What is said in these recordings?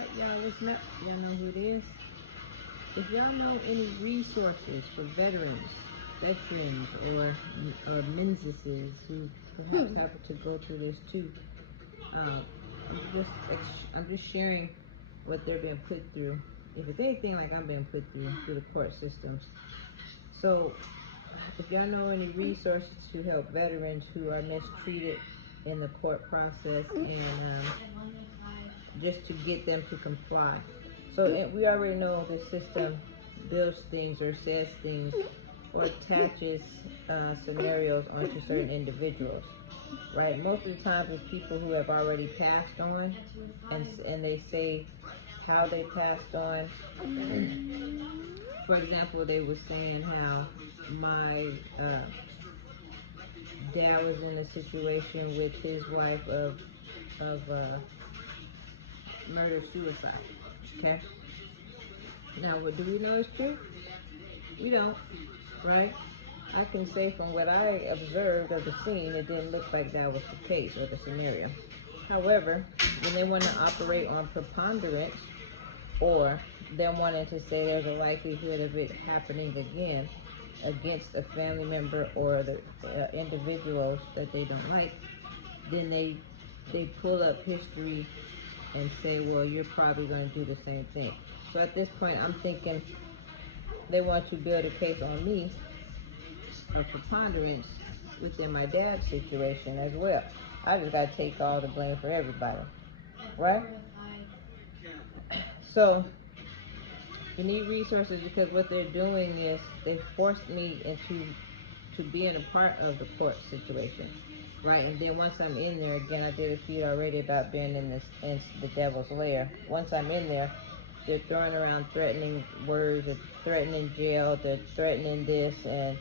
right, y'all, listen up. Y'all know who it is. If y'all know any resources for veterans, or menses who perhaps have to go through this too, um, I'm just sharing what they're being put through. If it's anything like I'm being put through the court systems. So, if y'all know any resources to help veterans who are mistreated in the court process and just to get them to comply. So we already know the system builds things or says things or attaches scenarios onto certain individuals, right? Most of the times it's people who have already passed on, and they say how they passed on. For example, they were saying how my dad was in a situation with his wife of murder suicide. Okay. Now, what do we know is true? We don't, right? I can say from what I observed of the scene, it didn't look like that was the case or the scenario. However, when they want to operate on preponderance, or they're wanting to say there's a likelihood of it happening again against a family member or the individuals that they don't like, then they pull up history and say, well, you're probably going to do the same thing. So at this point, I'm thinking they want to build a case on me of preponderance within my dad's situation as well. I just got to take all the blame for everybody, right? So you need resources because what they're doing is they forced me into being a part of the court situation, right? And then once I'm in there, again, I did a feed already about being in the devil's lair. Once I'm in there, they're throwing around threatening words, they're threatening jail, they're threatening this, and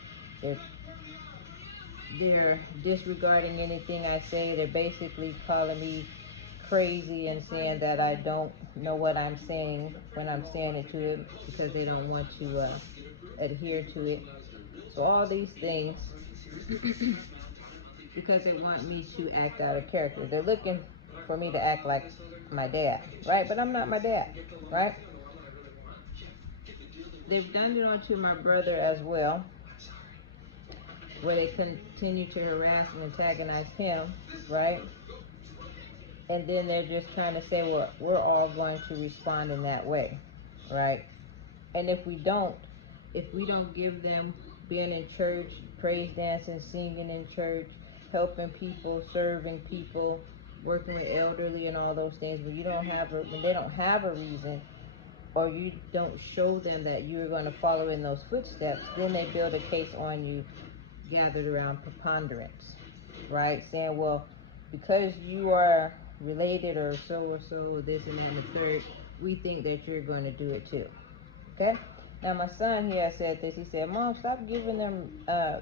they're disregarding anything I say. They're basically calling me crazy and saying that I don't know what I'm saying when I'm saying it to them because they don't want to adhere to it. So all these things because they want me to act out of character. They're looking for me to act like my dad, right? But I'm not my dad, right? They've done it onto my brother as well, where they continue to harass and antagonize him, right? And then they're just trying to say, well, we're all going to respond in that way, right? And if we don't give them being in church, praise dancing, singing in church, helping people, serving people, working with elderly and all those things, when they don't have a reason, or you don't show them that you're going to follow in those footsteps, then they build a case on you gathered around preponderance, right? Saying, well, because you are related or so, this and that and the third, we think that you're going to do it too. Okay? Now my son here said this. He said, Mom, stop giving them the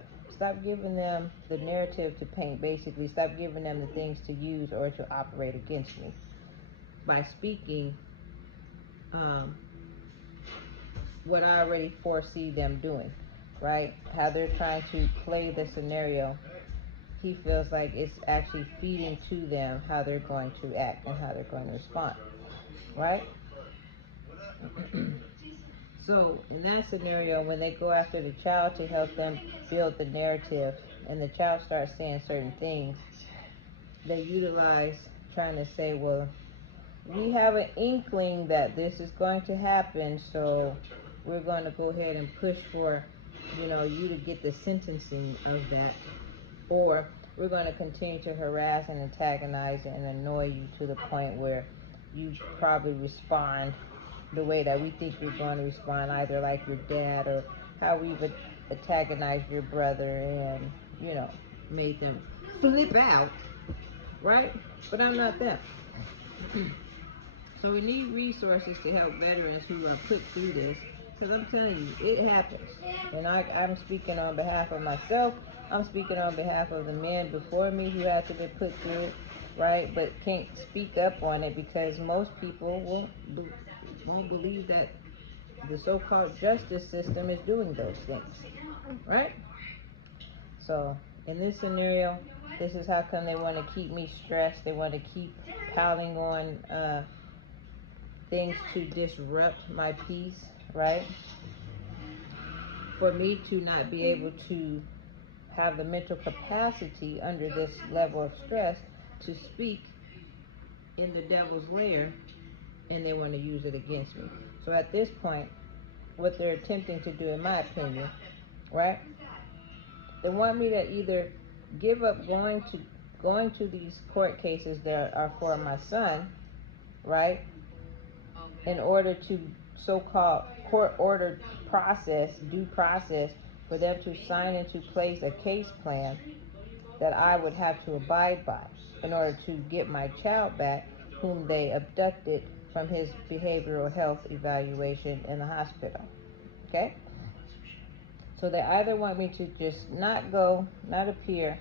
narrative to paint. Basically, stop giving them the things to use or to operate against me by speaking what I already foresee them doing, right? How they're trying to play the scenario. He feels like it's actually feeding to them how they're going to act and how they're going to respond, right? So in that scenario, when they go after the child to help them build the narrative and the child starts saying certain things, they utilize trying to say, well, we have an inkling that this is going to happen, so we're going to go ahead and push for, you to get the sentencing of that, or we're going to continue to harass and antagonize and annoy you to the point where you probably respond the way that we think you're going to respond, either like your dad or how we've antagonized your brother and, made them flip out, right? But I'm not them. So we need resources to help veterans who are put through this, because I'm telling you, it happens. And I'm speaking on behalf of myself. I'm speaking on behalf of the men before me who had to be put through it, right? But can't speak up on it because most people won't believe that the so-called justice system is doing those things, right? So in this scenario, this is how come they want to keep me stressed. They want to keep piling on things to disrupt my peace, right? For me to not be able to have the mental capacity under this level of stress to speak in the devil's lair, and they want to use it against me. So at this point, what they're attempting to do, in my opinion, right? They want me to either give up going to these court cases that are for my son, right? In order to so-called court-ordered process, due process, for them to sign into place a case plan that I would have to abide by in order to get my child back, whom they abducted from his behavioral health evaluation in the hospital. Okay? So they either want me to just not go, not appear,